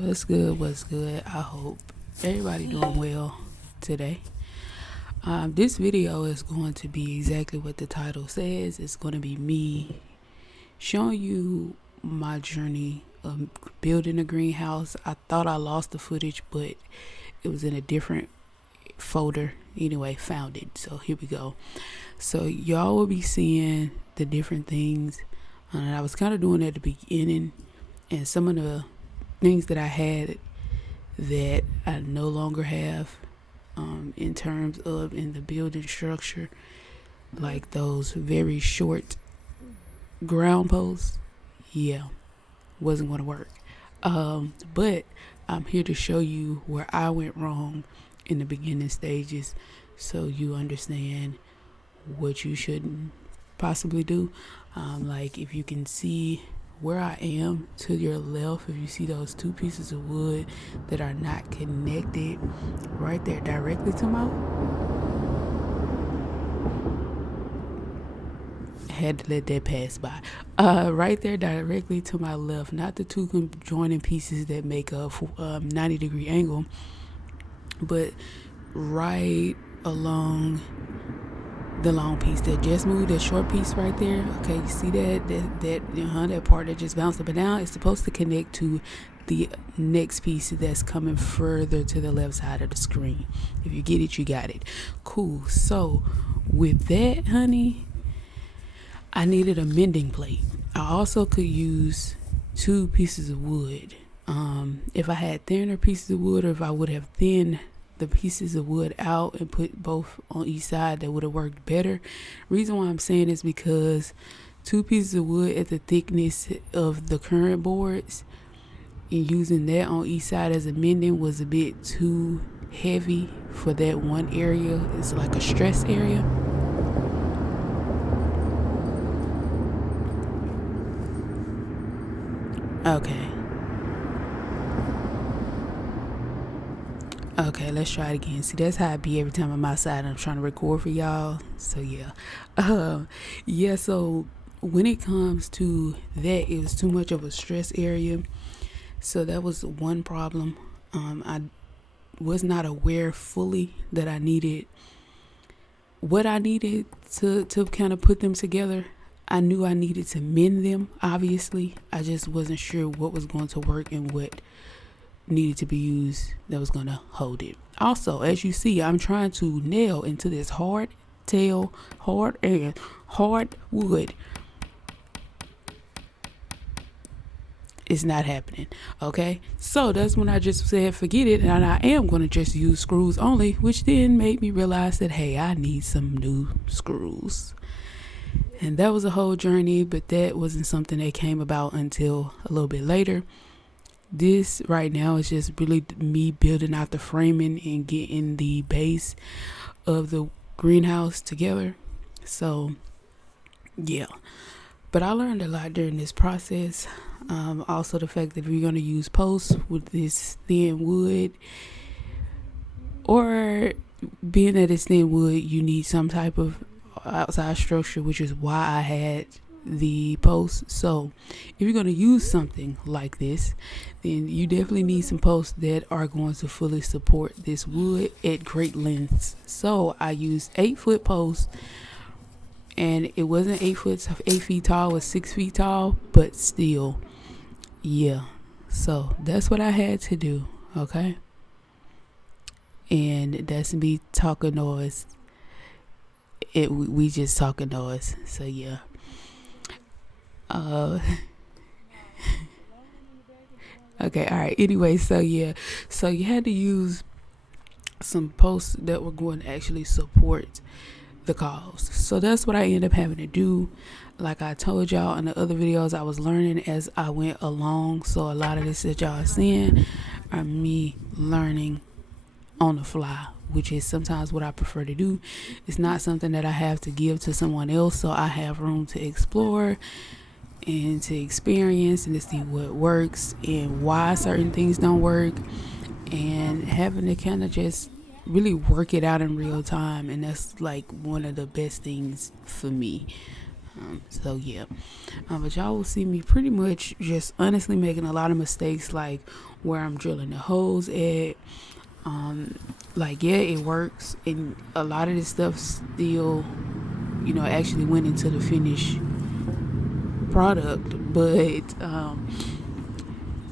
What's good? What's good? I hope everybody doing well today. This video is going to be exactly what the title says. It's going to be me showing you my journey of building a greenhouse. I thought I lost the footage, but it was in a different folder. Anyway, found it. So here we go. So y'all will be seeing the different things. And I was kind of doing it at the beginning, and some of the things that I had that I no longer have in terms of in the building structure, like those very short ground posts, wasn't going to work. But I'm here to show you where I went wrong in the beginning stages, so you understand what you shouldn't possibly do. Like if you can see where I am to your left, if you see those two pieces of wood that are not connected right there directly to my, had to let that pass by, right there directly to my left, not the two conjoining pieces that make a 90-degree angle, but right along the long piece that just moved, that short piece right there. Okay, you see that part that just bounced up and down? It's supposed to connect to the next piece that's coming further to the left side of the screen. If you get it, you got it. Cool. So with that, honey, I needed a mending plate. I also could use two pieces of wood. If I had thinner pieces of wood, or if I would have thinned the pieces of wood out and put both on each side, that would have worked better. Reason why I'm saying is because two pieces of wood at the thickness of the current boards and using that on each side as a mending was a bit too heavy for that one area. It's like a stress area. Okay, let's try it again. See, that's how I be every time I'm outside and I'm trying to record for y'all. So so when it comes to that, it was too much of a stress area. So that was one problem. I was not aware fully that I needed what I needed to kind of put them together. I knew I needed to mend them, obviously. I just wasn't sure what was going to work and what needed to be used that was going to hold it. Also, as you see, I'm trying to nail into this hard wood. It's not happening. Okay, so that's when I just said forget it, and I am going to just use screws only, which then made me realize that, hey, I need some new screws. And that was a whole journey, but that wasn't something that came about until a little bit later. This right now is just really me building out the framing and getting the base of the greenhouse together. So but I learned a lot during this process. Also the fact that if you're going to use posts with this thin wood, or being that it's thin wood, you need some type of outside structure, which is why I had the posts. So if you're going to use something like this, then you definitely need some posts that are going to fully support this wood at great lengths. So I used 8-foot posts, and it wasn't 8 feet tall, it was 6 feet tall, but still, so that's what I had to do. Okay, and that's me talking noise. We just talking noise. So okay, all right. Anyway, so you had to use some posts that were going to actually support the cause. So that's what I ended up having to do. Like I told y'all in the other videos, I was learning as I went along. So a lot of this that y'all are seeing are me learning on the fly, which is sometimes what I prefer to do. It's not something that I have to give to someone else, so I have room to explore and to experience and to see what works and why certain things don't work, and having to kind of just really work it out in real time. And that's like one of the best things for me. So yeah, but y'all will see me pretty much just honestly making a lot of mistakes, like where I'm drilling the holes at. Like, yeah, it works, and a lot of this stuff still, actually went into the finished product. But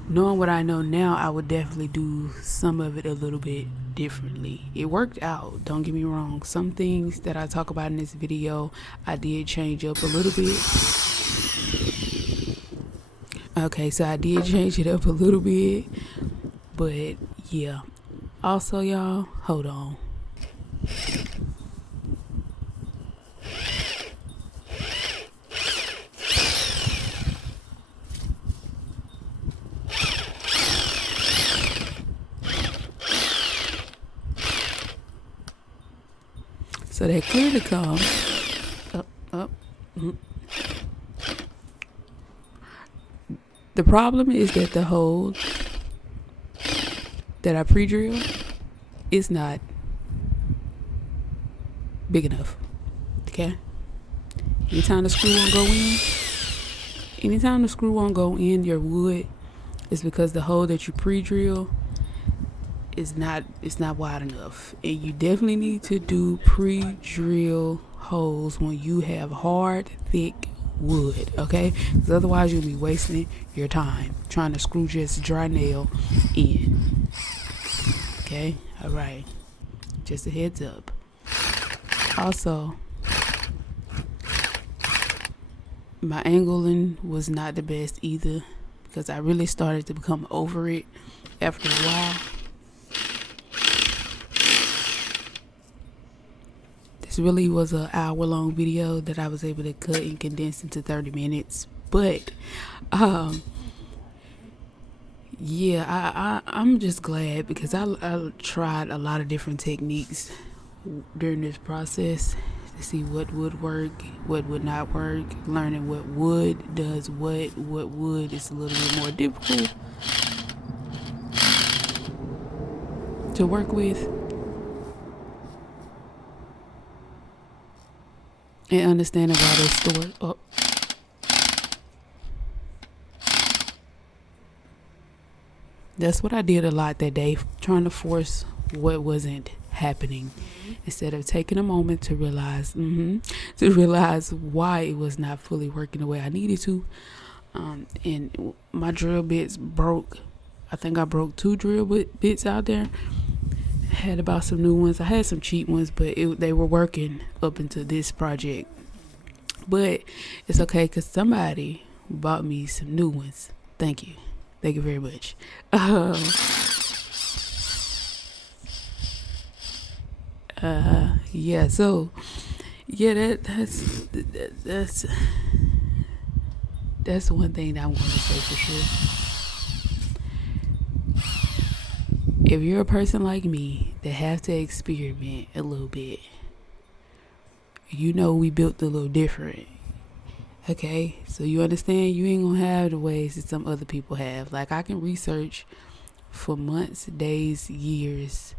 knowing what I know now, I would definitely do some of it a little bit differently. It worked out, don't get me wrong. Some things that I talk about in this video, I did change up a little bit. Okay, so I did change it up a little bit, but yeah. Also, y'all, hold on. So that clearly comes up. The problem is that the hole that I pre-drilled is not big enough. Okay? Anytime the screw won't go in your wood, it's because the hole that you pre-drill is not wide enough. And you definitely need to do pre-drill holes when you have hard, thick wood, okay? Because otherwise you'll be wasting your time trying to screw just dry nail in. Okay? All right. Just a heads up. Also, my angling was not the best either, because I really started to become over it after a while. This really was an hour-long video that I was able to cut and condense into 30 minutes. But, yeah, I'm just glad, because I tried a lot of different techniques during this process to see what would work, what would not work, learning what wood does what wood is a little bit more difficult to work with, and understanding why they store up. That's what I did a lot that day, trying to force what wasn't happening, instead of taking a moment to realize why it was not fully working the way I needed to. And my drill bits broke. I think I broke 2 drill bits out there. Had about some new ones. I had some cheap ones, but they were working up into this project. But it's okay, because somebody bought me some new ones. Thank you very much. Yeah, so yeah, that's one thing that I'm going to say for sure. If you're a person like me that have to experiment a little bit, we built a little different. Okay, so you understand you ain't gonna have the ways that some other people have. Like, I can research for months, days, years,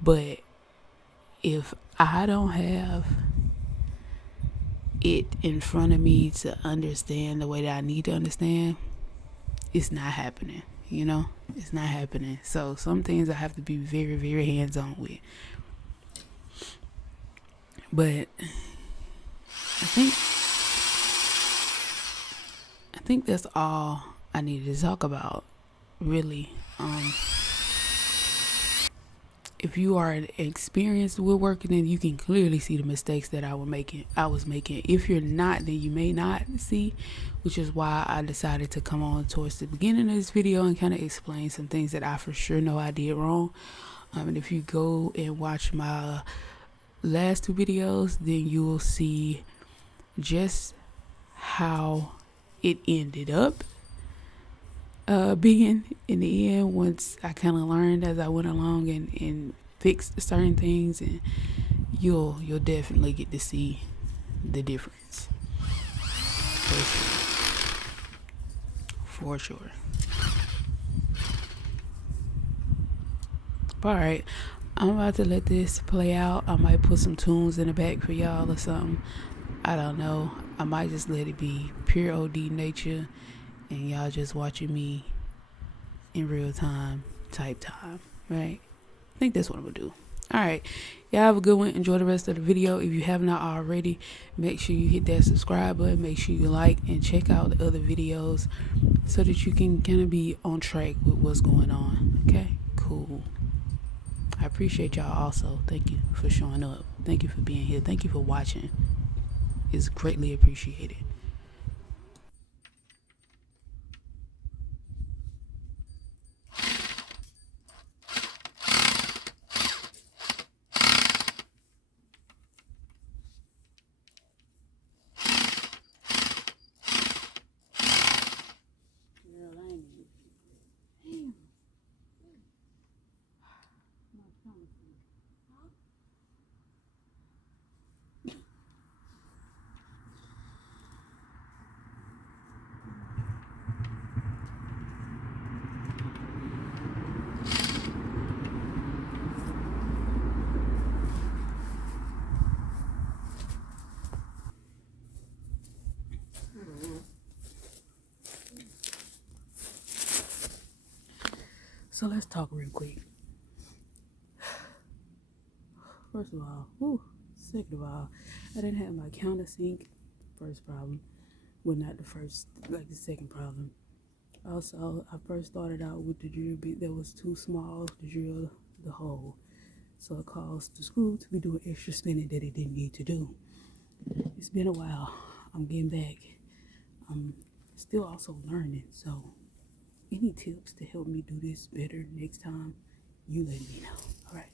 but if I don't have it in front of me to understand the way that I need to understand, it's not happening. It's not happening. So some things I have to be very, very hands-on with. But I think that's all I needed to talk about, really. If you are experienced woodworking, then you can clearly see the mistakes that I was making. If you're not, then you may not see, which is why I decided to come on towards the beginning of this video and kind of explain some things that I for sure know I did wrong. And if you go and watch my last 2 videos, then you will see just how it ended up being in the end, once I kind of learned as I went along and fixed certain things, and you'll definitely get to see the difference for sure. All right, I'm about to let this play out. I might put some tunes in the back for y'all or something. I don't know. I might just let it be pure OD nature and y'all just watching me in real time type time, right? I think that's what I'm gonna do. All right, y'all have a good one. Enjoy the rest of the video. If you have not already, make sure you hit that subscribe button. Make sure you like and check out the other videos so that you can kind of be on track with what's going on. Okay, cool. I appreciate y'all also. Thank you for showing up. Thank you for being here. Thank you for watching. It's greatly appreciated. So let's talk real quick. First of all, second of all, I didn't have my countersink. First problem. Well, not the first, like the second problem. Also, I first started out with the drill bit that was too small to drill the hole. So it caused the screw to be doing extra spinning that it didn't need to do. It's been a while. I'm getting back. I'm still also learning. So any tips to help me do this better next time, you let me know. All right.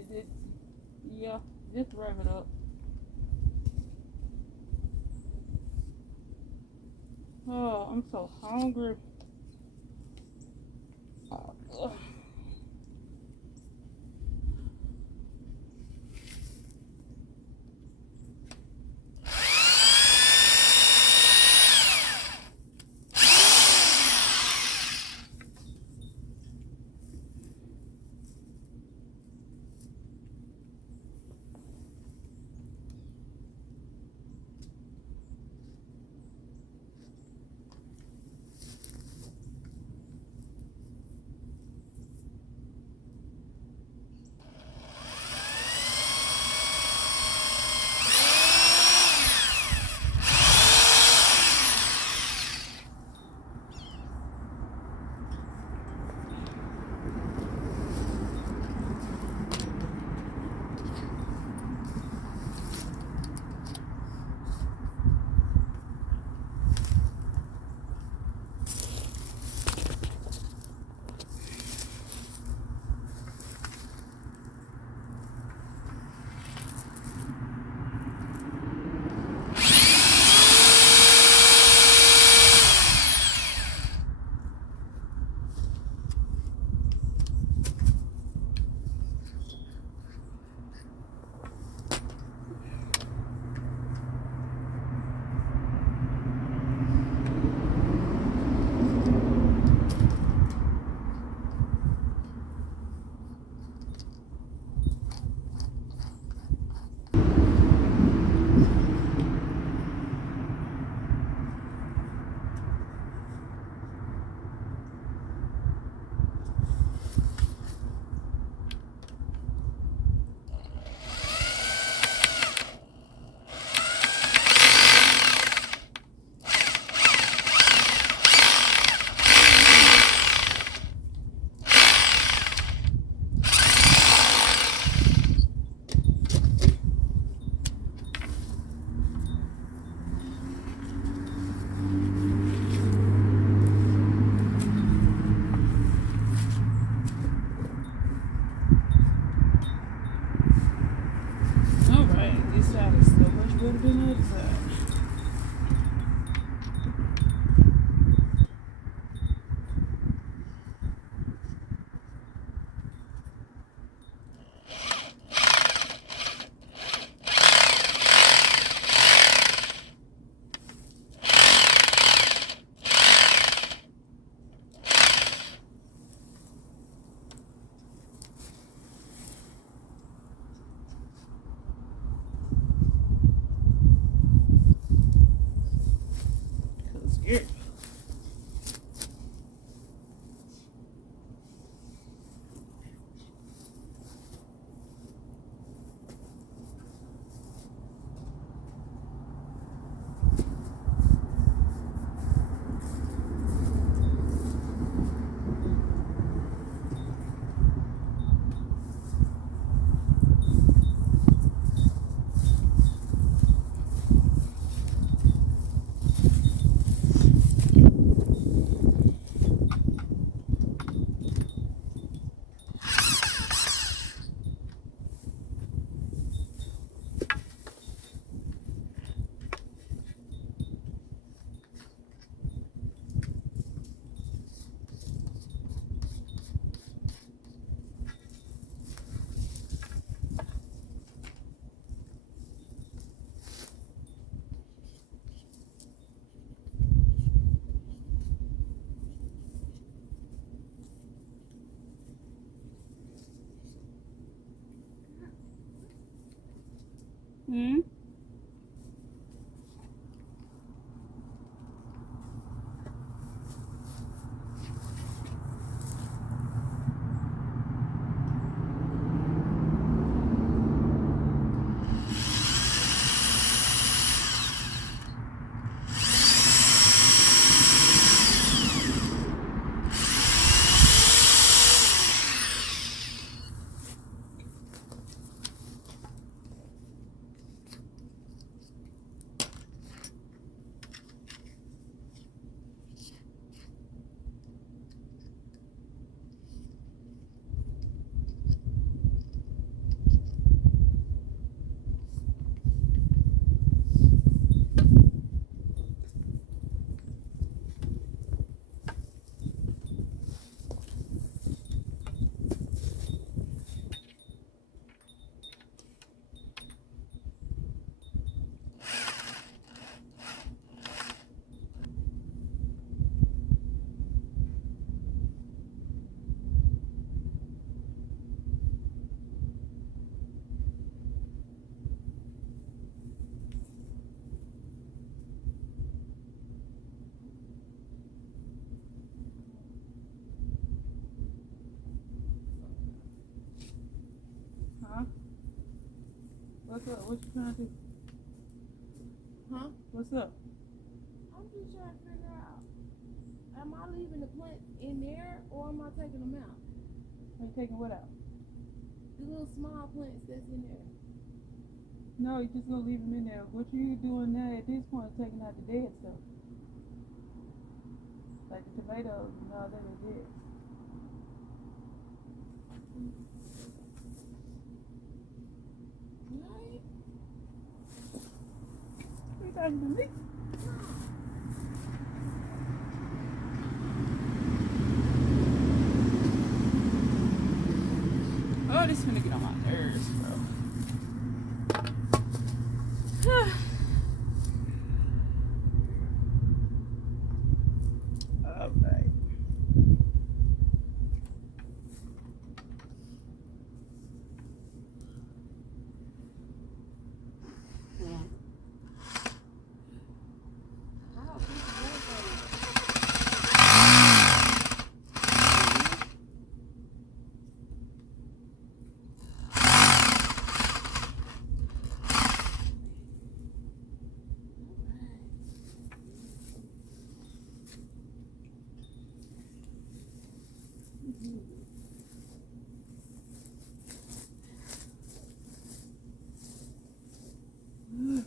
Is it? Yeah, just wrap it up. Oh, I'm so hungry. Ugh. Alright, this side is so much better than the other side. Cause yeah. Hmm? What's up? What you trying to do? Huh? What's up? I'm just trying to figure out, am I leaving the plants in there or am I taking them out? Are you taking what out? The little small plants that's in there. No, you're just gonna leave them in there. What you doing now at this point? Taking out the dead stuff, like the tomatoes and all that are dead. Right? You talking to me? Oh, this is finna get on my nerves, bro. All right. How big is that?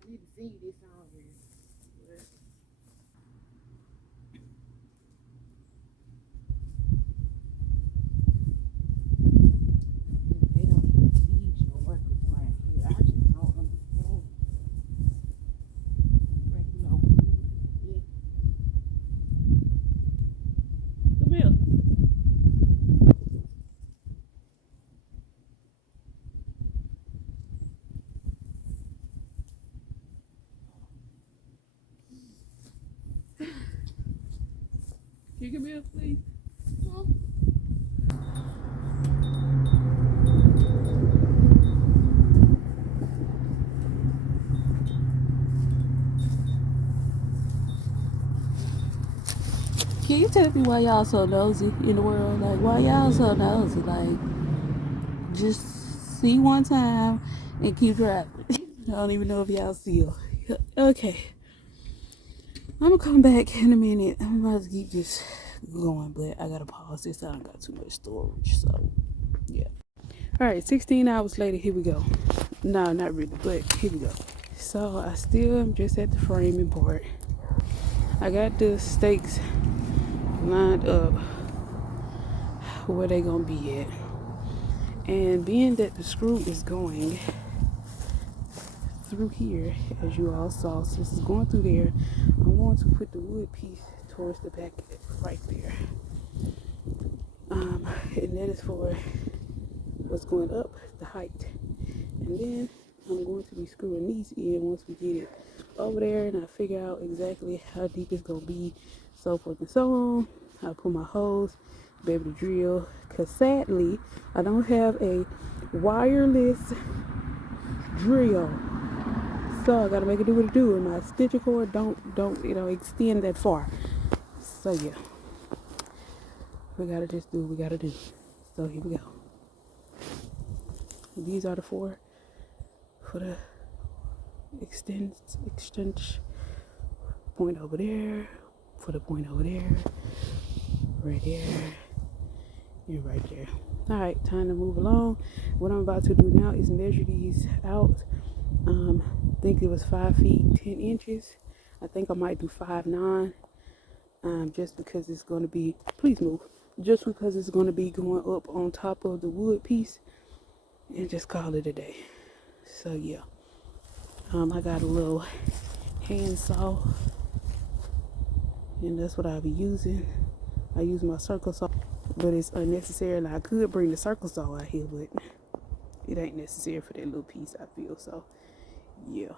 I need to see this already. They don't even need your workers right here. I just don't understand. Right, you know. Yeah. Come here. Can you come here, please? Huh? Can you tell me why y'all so nosy in the world? Like, why y'all so nosy? Like, just see one time and keep driving. I don't even know if y'all see her. Okay. I'm gonna come back in a minute. I'm about to keep this going, but I gotta pause this. I don't got too much storage, so yeah. All right, 16 hours later, here we go. No, not really, but here we go. So I still am just at the framing part. I got the stakes lined up where they gonna be at, and being that the screw is going through here, as you all saw, since it's going through there, I'm going to put the wood piece towards the back right there, and that is for what's going up, the height. And then I'm going to be screwing these in once we get it over there and I figure out exactly how deep it's going to be, so forth and so on. I'll put my hose, be able to drill, because sadly I don't have a wireless drill, so I gotta make it do what it do, and my stitcher cord don't extend that far. So yeah, we gotta just do what we gotta do. So here we go. These are the four for the extend point over there, for the point over there, right there, and right there. All right, time to move along. What I'm about to do now is measure these out. I think it was 5 feet 10 inches. I think I might do 5'9", just because it's going to be, please move, just because it's going to be going up on top of the wood piece, and just call it a day. So yeah, I got a little hand saw, and that's what I'll be using. I use my circle saw, but it's unnecessary, and I could bring the circle saw out here, but it ain't necessary for that little piece, I feel. So yeah.